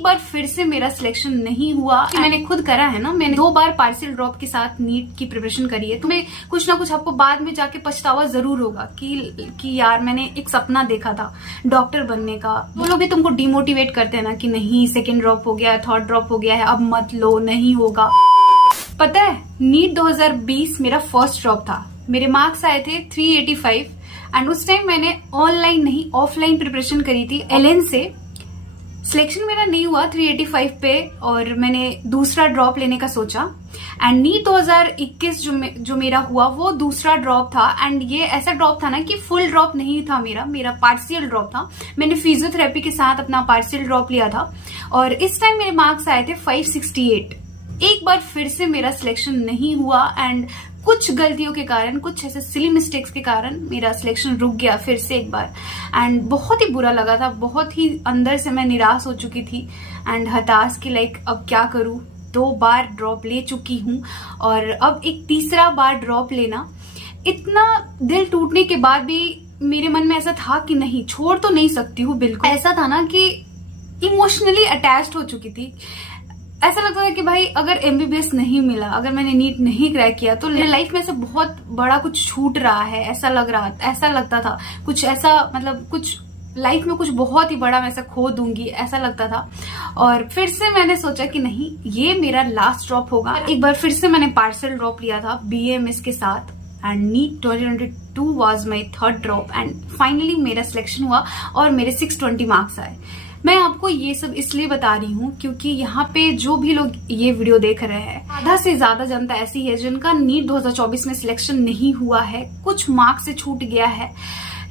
एक बार फिर से मेरा सिलेक्शन नहीं हुआ। मैंने खुद करा है ना, मैंने 2 बार पार्शियल ड्रॉप के साथ नीट की प्रिपरेशन करी है, तो मैं कुछ ना कुछ आपको बाद में जाके पछतावा जरूर होगा कि यार मैंने एक सपना देखा था डॉक्टर बनने का। वो लोग भी तुमको डिमोटिवेट करते हैं ना कि नहीं सेकेंड ड्रॉप हो गया है, थर्ड ड्रॉप हो गया है, अब मत लो, नहीं होगा। पता है नीट 2020 मेरा फर्स्ट ड्रॉप था। मेरे मार्क्स आए थे 385 एंड उस टाइम मैंने ऑनलाइन नहीं ऑफलाइन प्रिपरेशन करी थी एलएन से। सिलेक्शन मेरा नहीं हुआ 385 पे और मैंने दूसरा ड्रॉप लेने का सोचा एंड नीट 2021 जो मेरा हुआ वो दूसरा ड्रॉप था। एंड ये ऐसा ड्रॉप था ना कि फुल ड्रॉप नहीं था, मेरा पार्शियल ड्रॉप था। मैंने फिजियोथेरेपी के साथ अपना पार्शियल ड्रॉप लिया था और इस टाइम मेरे मार्क्स आए थे 568। एक बार फिर से मेरा सिलेक्शन नहीं हुआ एंड कुछ गलतियों के कारण, कुछ ऐसे सिली मिस्टेक्स के कारण मेरा सिलेक्शन रुक गया फिर से एक बार एंड बहुत ही बुरा लगा था। बहुत ही अंदर से मैं निराश हो चुकी थी एंड हताश की लाइक अब क्या करूं। 2 बार ड्रॉप ले चुकी हूं और अब एक तीसरा बार ड्रॉप लेना, इतना दिल टूटने के बाद भी मेरे मन में ऐसा था कि नहीं छोड़ तो नहीं सकती हूँ। बिल्कुल ऐसा था ना कि इमोशनली अटैच्ड हो चुकी थी। ऐसा लगता था कि भाई अगर एमबीबीएस नहीं मिला, अगर मैंने नीट नहीं क्रैक किया तो मेरी लाइफ में से बहुत बड़ा कुछ छूट रहा है, ऐसा लगता था। कुछ ऐसा मतलब कुछ लाइफ में कुछ बहुत ही बड़ा मैं ऐसा खो दूंगी, ऐसा लगता था। और फिर से मैंने सोचा कि नहीं ये मेरा लास्ट ड्रॉप होगा। एक बार फिर से मैंने पार्शियल ड्रॉप लिया था बीएमएस के साथ and NEET 2022 was my third drop and finally मेरा सिलेक्शन हुआ और मेरे 620 मार्क्स आए। मैं आपको ये सब इसलिए बता रही हूँ क्योंकि यहाँ पे जो भी लोग ये वीडियो देख रहे हैं, आधा से ज्यादा जनता ऐसी है जिनका नीट 2024 में सिलेक्शन नहीं हुआ है, कुछ मार्क्स से छूट गया है,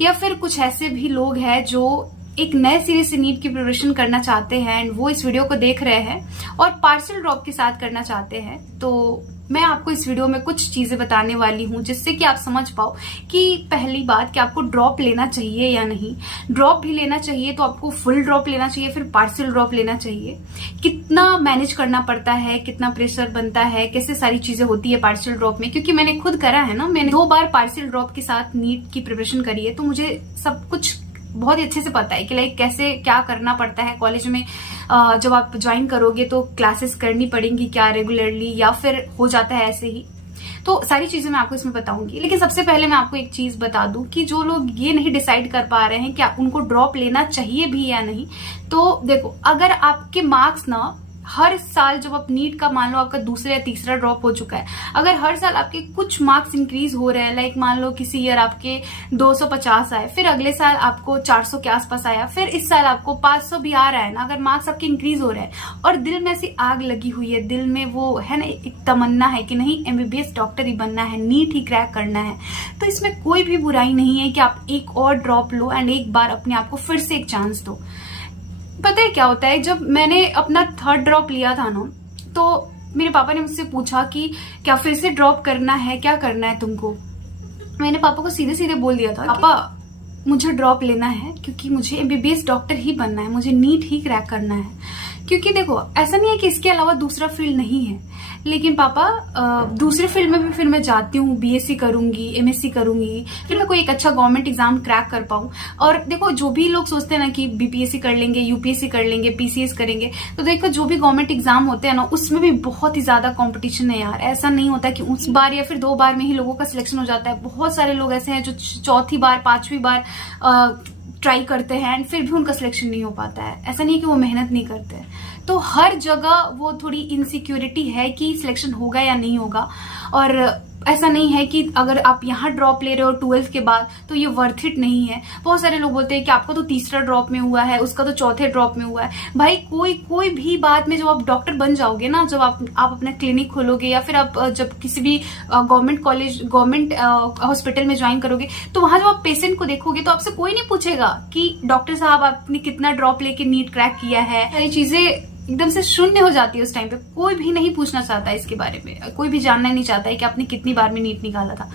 या फिर कुछ ऐसे भी लोग हैं जो एक नए सिरे से नीट की प्रिपरेशन करना चाहते हैं एंड वो इस वीडियो को देख रहे हैं और पार्शियल ड्रॉप के साथ करना चाहते हैं। तो मैं आपको इस वीडियो में कुछ चीजें बताने वाली हूँ जिससे कि आप समझ पाओ कि पहली बात कि आपको ड्रॉप लेना चाहिए या नहीं। ड्रॉप भी लेना चाहिए तो आपको फुल ड्रॉप लेना चाहिए, फिर पार्शियल ड्रॉप लेना चाहिए। कितना मैनेज करना पड़ता है, कितना प्रेशर बनता है, कैसे सारी चीजें होती है पार्शियल ड्रॉप में, क्योंकि मैंने खुद करा है ना। मैंने 2 बार पार्शियल ड्रॉप के साथ नीट की प्रिपरेशन करी है, तो मुझे सब कुछ बहुत ही अच्छे से पता है कि लाइक कैसे क्या करना पड़ता है। कॉलेज में जब आप ज्वाइन करोगे तो क्लासेस करनी पड़ेंगी क्या रेगुलरली, या फिर हो जाता है ऐसे ही। तो सारी चीजें मैं आपको इसमें बताऊंगी। लेकिन सबसे पहले मैं आपको एक चीज बता दूं कि जो लोग ये नहीं डिसाइड कर पा रहे हैं कि उनको ड्रॉप लेना चाहिए भी या नहीं, तो देखो अगर आपके मार्क्स ना हर साल जब आप नीट का मान लो आपका दूसरा या तीसरा ड्रॉप हो चुका है, अगर हर साल आपके कुछ मार्क्स इंक्रीज हो रहे हैं, लाइक मान लो किसी ईयर आपके 250 आए, फिर अगले साल आपको 400 के आसपास आया, फिर इस साल आपको 500 भी आ रहा है ना, अगर मार्क्स आपके इंक्रीज हो रहे हैं और दिल में ऐसी आग लगी हुई है, दिल में वो है ना एक तमन्ना है कि नहीं एमबीबीएस डॉक्टर ही बनना है, नीट ही क्रैक करना है, तो इसमें कोई भी बुराई नहीं है कि आप एक और ड्रॉप लो एंड एक बार अपने आप को फिर से एक चांस दो। पता है क्या होता है, जब मैंने अपना थर्ड ड्रॉप लिया था ना, तो मेरे पापा ने मुझसे पूछा कि क्या फिर से ड्रॉप करना है, क्या करना है तुमको। मैंने पापा को सीधे सीधे बोल दिया था, पापा मुझे ड्रॉप लेना है क्योंकि मुझे एमबीबीएस डॉक्टर ही बनना है, मुझे नीट ही क्रैक करना है। क्योंकि देखो ऐसा नहीं है कि इसके अलावा दूसरा फील्ड नहीं है, लेकिन पापा दूसरे फील्ड में भी फिर मैं जाती हूँ, बीएससी करूंगी, एमएससी करूंगी, फिर मैं कोई एक अच्छा गवर्नमेंट एग्जाम क्रैक कर पाऊँ। और देखो जो भी लोग सोचते हैं ना कि बीपीएससी कर लेंगे, यूपीएससी कर लेंगे, पीसीएस करेंगे, तो देखो जो भी गवर्नमेंट एग्जाम होते हैं ना उसमें भी बहुत ही ज्यादा कॉम्पिटिशन है यार। ऐसा नहीं होता कि उस बार या फिर 2 बार में ही लोगों का सिलेक्शन हो जाता है। बहुत सारे लोग ऐसे हैं जो 4थी बार 5वीं बार ट्राई करते हैं एंड फिर भी उनका सिलेक्शन नहीं हो पाता है। ऐसा नहीं है कि वो मेहनत नहीं करते, तो हर जगह वो थोड़ी इनसिक्योरिटी है कि सिलेक्शन होगा या नहीं होगा। और ऐसा नहीं है कि अगर आप यहाँ ड्रॉप ले रहे हो 12th के बाद तो ये वर्थ इट नहीं है। बहुत सारे लोग बोलते हैं कि आपका तो तीसरा ड्रॉप में हुआ है, उसका तो चौथे ड्रॉप में हुआ है। भाई कोई भी बात में जब आप डॉक्टर बन जाओगे ना, जब आप अपना क्लिनिक खोलोगे या फिर आप जब किसी भी गवर्नमेंट कॉलेज, गवर्नमेंट हॉस्पिटल में ज्वाइन करोगे, तो वहां जब आप पेशेंट को देखोगे तो आपसे कोई नहीं पूछेगा कि डॉक्टर साहब आपने कितना ड्रॉप लेके नीट क्रैक किया है। सारी चीजें एकदम से शून्य हो जाती है उस टाइम पे। कोई भी नहीं पूछना चाहता है इसके बारे में, कोई भी जानना नहीं चाहता है कि आपने कितनी बार में नीट निकाला था।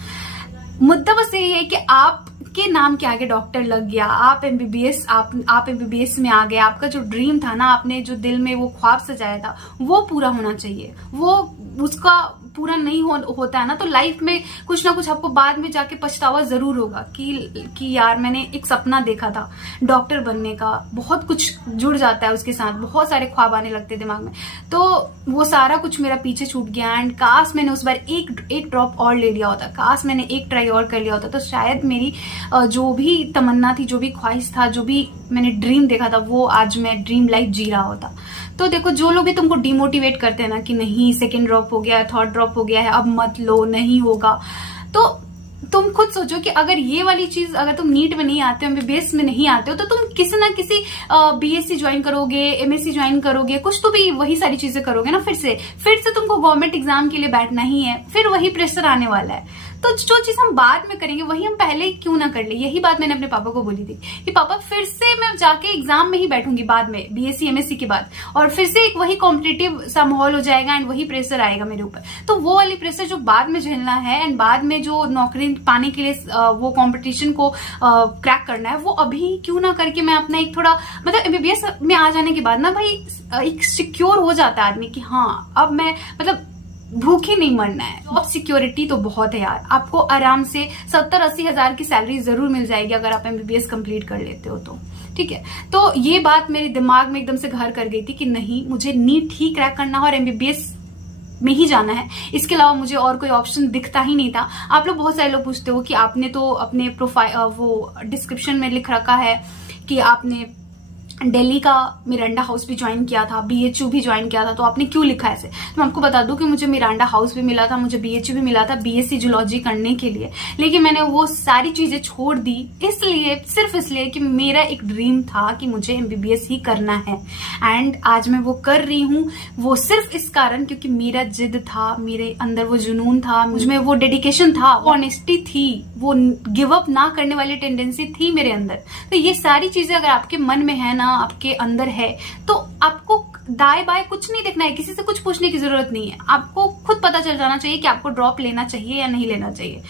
मुद्दा बस यही है कि आपके नाम के आगे डॉक्टर लग गया, आप एमबीबीएस में आ गए, आपका जो ड्रीम था ना, आपने जो दिल में वो ख्वाब सजाया था वो पूरा होना चाहिए। वो उसका पूरा नहीं होता है ना, तो लाइफ में कुछ ना कुछ आपको बाद में जाके पछतावा जरूर होगा कि यार मैंने एक सपना देखा था डॉक्टर बनने का, बहुत कुछ जुड़ जाता है उसके साथ, बहुत सारे ख्वाब आने लगते दिमाग में, तो वो सारा कुछ मेरा पीछे छूट गया। एंड काश मैंने उस बार एक ड्रॉप और ले लिया होता, काश मैंने एक ट्राई और कर लिया होता, तो शायद मेरी जो भी तमन्ना थी, जो भी ख्वाहिश था, जो भी मैंने ड्रीम देखा था, वो आज मैं ड्रीम लाइफ जी रहा होता। तो देखो, जो लोग भी तुमको डिमोटिवेट करते हैं ना कि नहीं सेकंड ड्रॉप हो गया है, थर्ड ड्रॉप हो गया है, अब मत लो, नहीं होगा, तो तुम खुद सोचो कि अगर ये वाली चीज, अगर तुम नीट में नहीं आते हो, एमबीबीएस में नहीं आते हो, तो तुम किसी ना किसी बीएससी ज्वाइन करोगे, एमएससी ज्वाइन करोगे, कुछ तो भी वही सारी चीजें करोगे ना। फिर से तुमको गवर्नमेंट एग्जाम के लिए बैठना ही है, फिर वही प्रेशर आने वाला है। तो जो चीज हम बाद में करेंगे वही हम पहले क्यों ना कर ले। यही बात मैंने अपने पापा को बोली थी कि पापा फिर से मैं जाके एग्जाम में ही बैठूंगी बाद में, बीएससी एमएससी के बाद, और फिर से एक वही कॉम्पिटिटिव सा माहौल हो जाएगा एंड वही प्रेशर आएगा मेरे ऊपर। तो वो वाली प्रेशर जो बाद में झेलना है एंड बाद में जो नौकरी पाने के लिए वो कॉम्पिटिशन को क्रैक करना है, वो अभी क्यों ना करके मैं अपना एक थोड़ा, मतलब एमबीबीएस में आ जाने के बाद ना भाई एक सिक्योर हो जाता है आदमी कि हाँ अब मैं मतलब भूखे नहीं मरना है। जॉब सिक्योरिटी तो बहुत है यार, आपको आराम से 70-80 हजार की सैलरी जरूर मिल जाएगी अगर आप एमबीबीएस कंप्लीट कर लेते हो तो, ठीक है। तो ये बात मेरे दिमाग में एकदम से घर कर गई थी कि नहीं, मुझे नीट ही क्रैक करना है और एमबीबीएस में ही जाना है, इसके अलावा मुझे और कोई ऑप्शन दिखता ही नहीं था। आप लोग, बहुत सारे लोग पूछते हो कि आपने तो अपने प्रोफाइल वो डिस्क्रिप्शन में लिख रखा है कि आपने दिल्ली का मिरांडा हाउस भी ज्वाइन किया था, बीएचयू भी ज्वाइन किया था, तो आपने क्यों लिखा है ऐसे। तो मैं आपको बता दूं कि मुझे मिरांडा हाउस भी मिला था, मुझे बीएचयू भी मिला था बीएससी जूलॉजी करने के लिए, लेकिन मैंने वो सारी चीजें छोड़ दी इसलिए, सिर्फ इसलिए कि मेरा एक ड्रीम था कि मुझे एमबीबीएस ही करना है। एंड आज मैं वो कर रही हूँ, वो सिर्फ इस कारण क्योंकि मेरा जिद था, मेरे अंदर वो जुनून था, मुझमें वो डेडिकेशन था, वो ऑनेस्टी थी, वो गिव अप ना करने वाली टेंडेंसी थी मेरे अंदर। तो ये सारी चीजें अगर आपके मन में है ना, आपके अंदर है, तो आपको दाएं बाएं कुछ नहीं देखना है, किसी से कुछ पूछने की जरूरत नहीं है, आपको खुद पता चल जाना चाहिए कि आपको ड्रॉप लेना चाहिए या नहीं लेना चाहिए।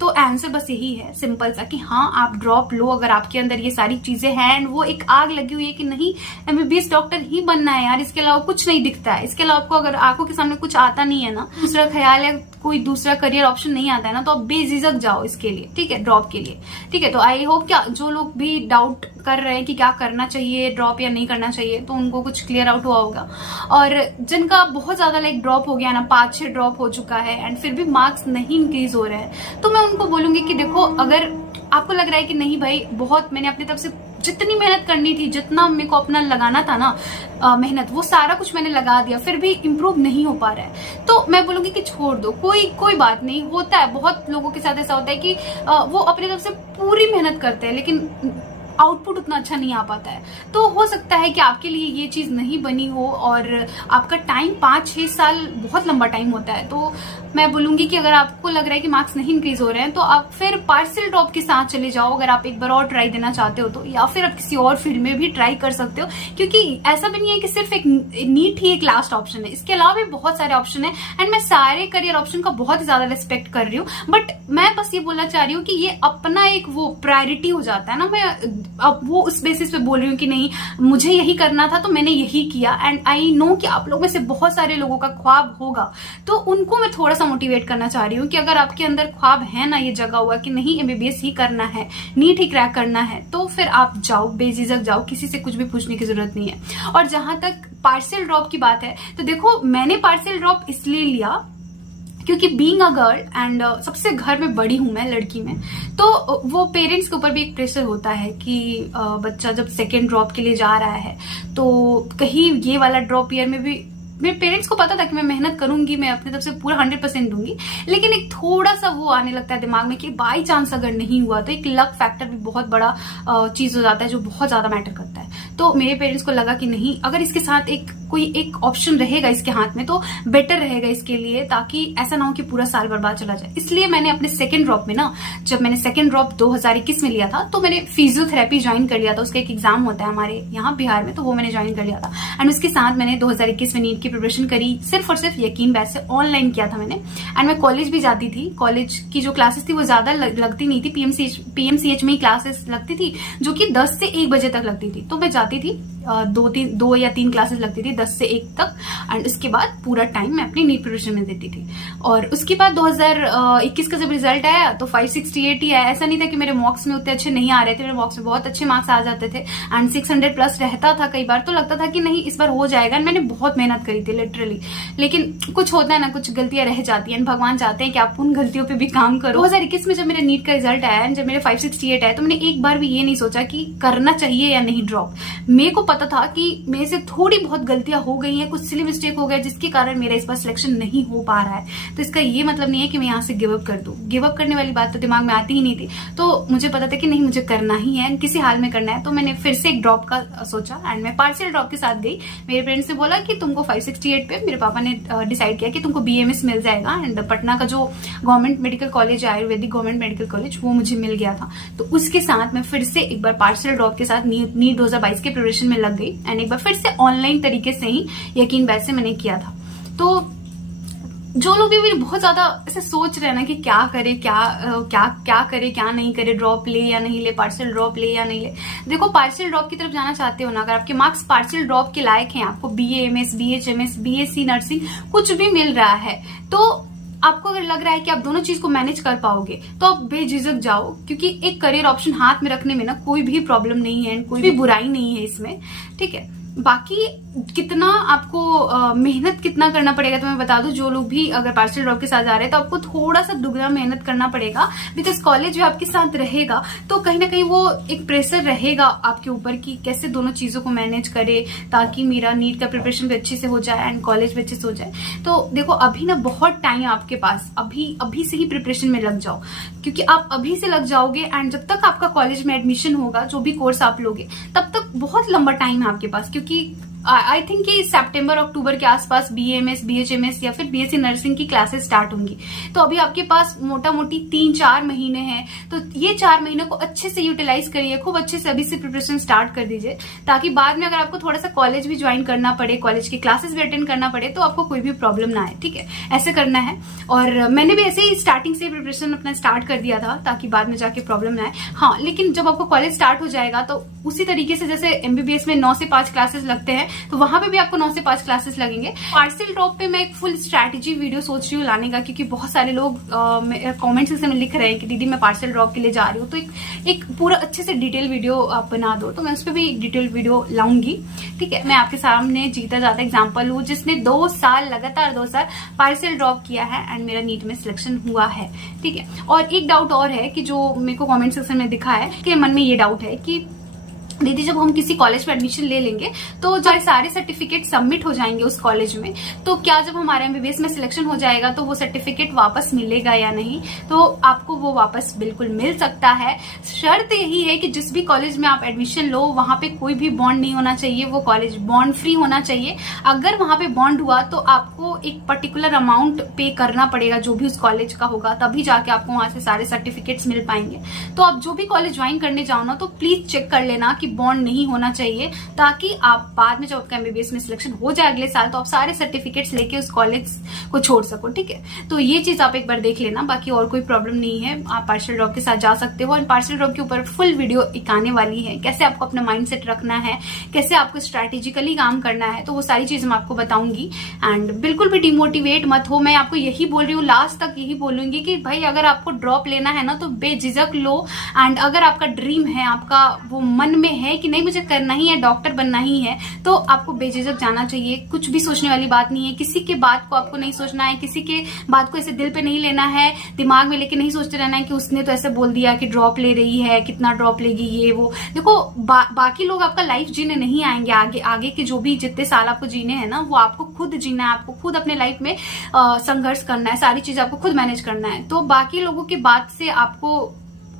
तो आंसर बस यही है सिंपल सा कि हाँ आप ड्रॉप लो अगर आपके अंदर ये सारी चीजें हैं एंड वो एक आग लगी हुई है कि नहीं एमबीबीएस डॉक्टर ही बनना है यार, इसके अलावा कुछ नहीं दिखता है, इसके अलावा आपको अगर आंखों के सामने कुछ आता नहीं है ना, दूसरा ख्याल है, कोई दूसरा करियर ऑप्शन नहीं आता है ना, तो आप बेझिझक जाओ इसके लिए, ठीक है, ड्रॉप के लिए, ठीक है। तो आई होप क्या जो लोग भी डाउट कर रहे हैं कि क्या करना चाहिए, ड्रॉप या नहीं करना चाहिए, तो उनको कुछ क्लियर आउट हुआ होगा। और जिनका बहुत ज्यादा ड्रॉप हो गया ना, 5-6 ड्रॉप हो चुका है एंड फिर भी मार्क्स नहीं इंक्रीज हो रहे हैं, तो मैं उनको बोलूंगी कि देखो, अगर आपको लग रहा है कि नहीं भाई बहुत मैंने अपनी तरफ से जितनी मेहनत करनी थी, जितना मेरे को अपना लगाना था ना मेहनत, वो सारा कुछ मैंने लगा दिया, फिर भी इम्प्रूव नहीं हो पा रहा है, तो मैं बोलूंगी कि छोड़ दो, कोई बात नहीं। होता है, बहुत लोगों के साथ ऐसा होता है कि वो अपनी तरफ से पूरी मेहनत करते हैं लेकिन आउटपुट उतना अच्छा नहीं आ पाता है। तो हो सकता है कि आपके लिए ये चीज नहीं बनी हो और आपका टाइम 5-6 साल बहुत लंबा टाइम होता है। तो मैं बोलूंगी कि अगर आपको लग रहा है कि मार्क्स नहीं इंक्रीज हो रहे हैं तो आप फिर पार्शियल ड्रॉप के साथ चले जाओ, अगर आप एक बार और ट्राई देना चाहते हो तो, या फिर आप किसी और फील्ड में भी ट्राई कर सकते हो, क्योंकि ऐसा भी नहीं है कि सिर्फ एक नीट ही एक लास्ट ऑप्शन है, इसके अलावा भी बहुत सारे ऑप्शन है एंड मैं सारे करियर ऑप्शन का बहुत ही ज्यादा रिस्पेक्ट कर रही हूँ। बट मैं बस ये बोलना चाह रही हूँ कि ये अपना एक वो प्रायोरिटी हो जाता है ना, मैं अब वो उस बेसिस पे बोल रही हूँ कि नहीं मुझे यही करना था तो मैंने यही किया। एंड आई नो कि आप लोग में से बहुत सारे लोगों का ख्वाब होगा, तो उनको मैं थोड़ा सा मोटिवेट करना चाह रही हूँ कि अगर आपके अंदर ख्वाब है ना, ये जगा हुआ कि नहीं एमबीबीएस ही करना है, नीट ही क्रैक करना है, तो फिर आप जाओ, बेझिझक जाओ, किसी से कुछ भी पूछने की जरूरत नहीं है। और जहां तक पार्शियल ड्रॉप की बात है, तो देखो मैंने पार्शियल ड्रॉप इसलिए लिया क्योंकि बीइंग अ गर्ल एंड सबसे घर में बड़ी हूं मैं लड़की में, तो वो पेरेंट्स के ऊपर भी एक प्रेशर होता है कि बच्चा जब सेकेंड ड्रॉप के लिए जा रहा है तो कहीं ये वाला ड्रॉप ईयर में भी, मेरे पेरेंट्स को पता था कि मैं मेहनत करूंगी, मैं अपनी तरफ से पूरा 100% दूंगी, लेकिन एक थोड़ा सा वो आने लगता है दिमाग में कि बाई चांस अगर नहीं हुआ तो एक लक फैक्टर भी बहुत बड़ा चीज हो जाता है जो बहुत ज्यादा मैटर करता है। तो मेरे पेरेंट्स को लगा कि नहीं, अगर इसके साथ कोई एक ऑप्शन रहेगा इसके हाथ में तो बेटर रहेगा इसके लिए, ताकि ऐसा ना हो कि पूरा साल बर्बाद चला जाए। इसलिए मैंने अपने सेकंड ड्रॉप में ना, जब मैंने सेकंड ड्रॉप 2021 में लिया था तो मैंने फिजियोथेरेपी ज्वाइन कर लिया था। उसका एक एग्जाम होता है हमारे यहाँ बिहार में, तो वो मैंने ज्वाइन कर लिया था एंड उसके साथ मैंने 2021 में नीट की प्रिपरेशन करी, सिर्फ और सिर्फ यकीन बैच से ऑनलाइन किया था मैंने। एंड मैं कॉलेज भी जाती थी, कॉलेज की जो क्लासेस थी वो ज्यादा लगती नहीं थी, पीएमसीएच में ही क्लासेस लगती थी जो कि 10 से 1 बजे तक लगती थी, तो मैं जाती थी दो या तीन क्लासेस लगती थी 10 से 1 तक, एंड उसके बाद पूरा टाइम मैं अपनी नीट प्रिपरेशन में देती थी। और उसके बाद 2021 का जब रिजल्ट आया तो 568 ही आया। ऐसा नहीं था कि मेरे मॉक्स में उतने अच्छे नहीं आ रहे थे, मेरे मॉक्स में बहुत अच्छे मार्क्स आ जाते थे एंड 600 प्लस रहता था कई बार, तो लगता था कि नहीं इस बार हो जाएगा। मैंने बहुत मेहनत करी थी लिटरली, लेकिन कुछ होता है ना, कुछ गलतियां रह जाती हैं, भगवान चाहते हैं कि आप उन गलतियों पे भी काम करो। 2021 में जब मेरे नीट का रिजल्ट आया, जब मेरे 568 आया, तो मैंने एक बार भी ये नहीं सोचा कि करना चाहिए या नहीं ड्रॉप। मेरे को पता था कि मेरे से थोड़ी बहुत गलतियां हो गई हैं, कुछ सिली मिस्टेक हो गया जिसके कारण मेरा इस बार सिलेक्शन नहीं हो पा रहा है। तो इसका ये मतलब नहीं है कि मैं यहाँ से गिव अप कर दूं। गिव अप करने वाली बात तो दिमाग में आती ही नहीं थी। तो मुझे पता था कि नहीं, मुझे करना ही है, किसी हाल में करना है। तो मैंने फिर से एक ड्रॉप का सोचा एंड मैं पार्शियल ड्रॉप के साथ गई। मेरे पेरेंट्स ने बोला कि तुमको 568 पे, मेरे पापा ने डिसाइड किया कि तुमको BAMS मिल जाएगा, एंड पटना का जो गवर्नमेंट मेडिकल कॉलेज है, आयुर्वेदिक गवर्नमेंट मेडिकल कॉलेज, वो मुझे मिल गया था। तो उसके साथ मैं फिर से एक बार पार्शियल ड्रॉप के साथ नीट 2022 के प्रिपरेशन में लग गई एंड एक बार फिर से ऑनलाइन तरीके से ही यकीन बैच से मैंने किया था। तो जो लोग भी बहुत ज्यादा ऐसे सोच रहे हैं ना कि क्या करे, क्या करे, क्या नहीं करे, ड्रॉप ले या नहीं ले, पार्शियल ड्रॉप ले या नहीं ले। देखो, पार्शियल ड्रॉप की तरफ जाना चाहते हो ना, अगर आपके मार्क्स पार्शियल ड्रॉप के लायक हैं, आपको BAMS, BHMS, BSc नर्सिंग कुछ भी मिल रहा है, तो आपको अगर लग रहा है कि आप दोनों चीज को मैनेज कर पाओगे, तो आप बेझिझक जाओ, क्योंकि एक करियर ऑप्शन हाथ में रखने में ना कोई भी प्रॉब्लम नहीं है, कोई भी बुराई नहीं है इसमें, ठीक है। बाकी कितना आपको मेहनत कितना करना पड़ेगा तो मैं बता दूं, जो लोग भी अगर पार्शियल ड्रॉप के साथ जा रहे हैं तो आपको थोड़ा सा दुगना मेहनत करना पड़ेगा, बिकॉज कॉलेज भी आपके साथ रहेगा, तो कहीं ना कहीं वो एक प्रेशर रहेगा आपके ऊपर कि कैसे दोनों चीजों को मैनेज करे ताकि मेरा नीट का प्रिपरेशन भी अच्छे से हो जाए एंड कॉलेज भी अच्छे से हो जाए। तो देखो, अभी ना बहुत टाइम आपके पास, अभी से ही प्रिपरेशन में लग जाओ, क्योंकि आप अभी से लग जाओगे एंड जब तक आपका कॉलेज में एडमिशन होगा, जो भी कोर्स आप लोगे, तब तक बहुत लंबा टाइम है आपके पास, क्योंकि आई थिंक कि सितंबर अक्टूबर के आसपास BAMS, BHMS या फिर BSc नर्सिंग की क्लासेस स्टार्ट होंगी। तो अभी आपके पास मोटा मोटी 3-4 महीने हैं, तो ये 4 महीने को अच्छे से यूटिलाइज करिए, खूब अच्छे से अभी से प्रिपरेशन स्टार्ट कर दीजिए, ताकि बाद में अगर आपको थोड़ा सा कॉलेज भी ज्वाइन करना पड़े, कॉलेज की क्लासेस भी अटेंड करना पड़े, तो आपको कोई भी प्रॉब्लम ना आए, ठीक है। ऐसे करना है, और मैंने भी ऐसे ही स्टार्टिंग से प्रिपरेशन अपना स्टार्ट कर दिया था ताकि बाद में जाके प्रॉब्लम ना आए। हाँ, लेकिन जब आपको कॉलेज स्टार्ट हो जाएगा तो उसी तरीके से जैसे MBBS में 9 से 5 क्लासेस लगते हैं, तो वहां पे भी आपको 9 से 5 क्लासेस लगेंगे। पार्शियल ड्रॉप पे मैं एक फुल स्ट्रैटेजी वीडियो सोच रही हूँ लाने का, क्योंकि बहुत सारे लोग कमेंट सेक्शन में लिख रहे हैं कि दीदी मैं पार्शियल ड्रॉप के लिए जा रही हूँ, तो एक पूरा अच्छे से डिटेल वीडियो आप बना दो, तो मैं उस पर भी डिटेल वीडियो लाऊंगी, ठीक है। मैं आपके सामने जीता जाता एग्जाम्पल हूँ, जिसने 2 साल लगातार 2 साल पार्शियल ड्रॉप किया है एंड मेरा नीट में सिलेक्शन हुआ है, ठीक है। और एक डाउट और है कि जो मेरे को कमेंट सेक्शन में दिखा है कि मन में ये डाउट है कि दीदी जब हम किसी कॉलेज में एडमिशन ले लेंगे तो जो सारे सर्टिफिकेट सबमिट हो जाएंगे उस कॉलेज में, तो क्या जब हमारे MBBS में सिलेक्शन हो जाएगा तो वो सर्टिफिकेट वापस मिलेगा या नहीं? तो आपको वो वापस बिल्कुल मिल सकता है। शर्त यही है कि जिस भी कॉलेज में आप एडमिशन लो वहां पे कोई भी बॉन्ड नहीं होना चाहिए, वो कॉलेज बॉन्ड फ्री होना चाहिए। अगर वहां पे बॉन्ड हुआ तो आपको एक पर्टिकुलर अमाउंट पे करना पड़ेगा जो भी उस कॉलेज का होगा, तभी जाके आपको वहां से सारे सर्टिफिकेट्स मिल पाएंगे। तो आप जो भी कॉलेज ज्वाइन करने जाओ ना, तो प्लीज चेक कर लेना कि बॉन्ड नहीं होना चाहिए, ताकि आप बाद में जब आपका MBBS में सिलेक्शन हो जाए अगले साल, तो आप सारे सर्टिफिकेट्स लेके उस कॉलेज को छोड़ सको, ठीक है। तो ये चीज आप एक बार देख लेना, बाकी और कोई प्रॉब्लम नहीं है, आप पार्शियल ड्रॉप के साथ जा सकते हो। और पार्शियल ड्रॉप के ऊपर फुल वीडियो एक आने वाली है, कैसे आपको अपना माइंडसेट रखना है, कैसे आपको स्ट्रैटेजिकली काम करना है, तो वो सारी चीज मैं आपको बताऊंगी। एंड बिल्कुल भी डिमोटिवेट मत हो, मैं आपको यही बोल रही हूँ, लास्ट तक यही बोलूंगी कि भाई अगर आपको ड्रॉप लेना है ना तो बेझिझक लो। एंड अगर आपका ड्रीम है, आपका वो मन में है कि नहीं मुझे करना ही है, डॉक्टर बनना ही है, तो आपको बेझिझक जाना चाहिए। कुछ भी सोचने वाली बात नहीं है, किसी के बात को आपको नहीं सोचना है, किसी के बात को ऐसे दिल पे नहीं लेना है, दिमाग में लेके नहीं सोचते रहना है कि उसने तो ऐसे बोल दिया कि ड्रॉप ले रही है, कितना ड्रॉप लेगी, ये वो। देखो बाकी लोग आपका लाइफ जीने नहीं आएंगे, आगे के जो भी जितने साल आपको जीने हैं ना, वो आपको खुद जीना है, आपको खुद अपने लाइफ में संघर्ष करना है, सारी चीज आपको खुद मैनेज करना है। तो बाकी लोगों की बात से आपको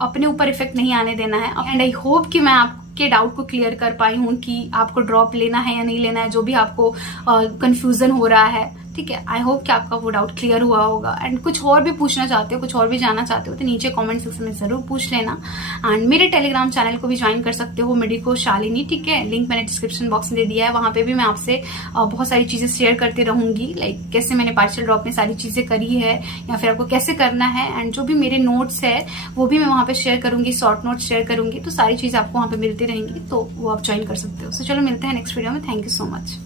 अपने ऊपर इफेक्ट नहीं आने देना है। एंड आई होप कि मैं आपके डाउट को क्लियर कर पाई हूँ कि आपको ड्रॉप लेना है या नहीं लेना है, जो भी आपको कंफ्यूजन हो रहा है। ठीक है। आई होप कि आपका वो डाउट क्लियर हुआ होगा। एंड कुछ और भी पूछना चाहते हो, कुछ और भी जानना चाहते हो तो नीचे कमेंट सेक्शन में जरूर पूछ लेना। एंड मेरे टेलीग्राम चैनल को भी ज्वाइन कर सकते हो, मेडिको शालिनी, ठीक है। लिंक मैंने डिस्क्रिप्शन बॉक्स में दे दिया है। वहां पे भी मैं आपसे बहुत सारी चीजें शेयर करती रहूंगी, लाइक कैसे मैंने पार्शियल ड्रॉप में सारी चीजें करी है या फिर आपको कैसे करना है। एंड जो भी मेरे नोट्स है वो भी मैं वहां पे शेयर करूंगी, शॉर्ट नोट्स शेयर करूंगी, तो सारी चीजें आपको वहां पे मिलती रहेंगी, तो वो आप ज्वाइन कर सकते हो। सो चलो मिलते हैं नेक्स्ट वीडियो में। Thank you so much.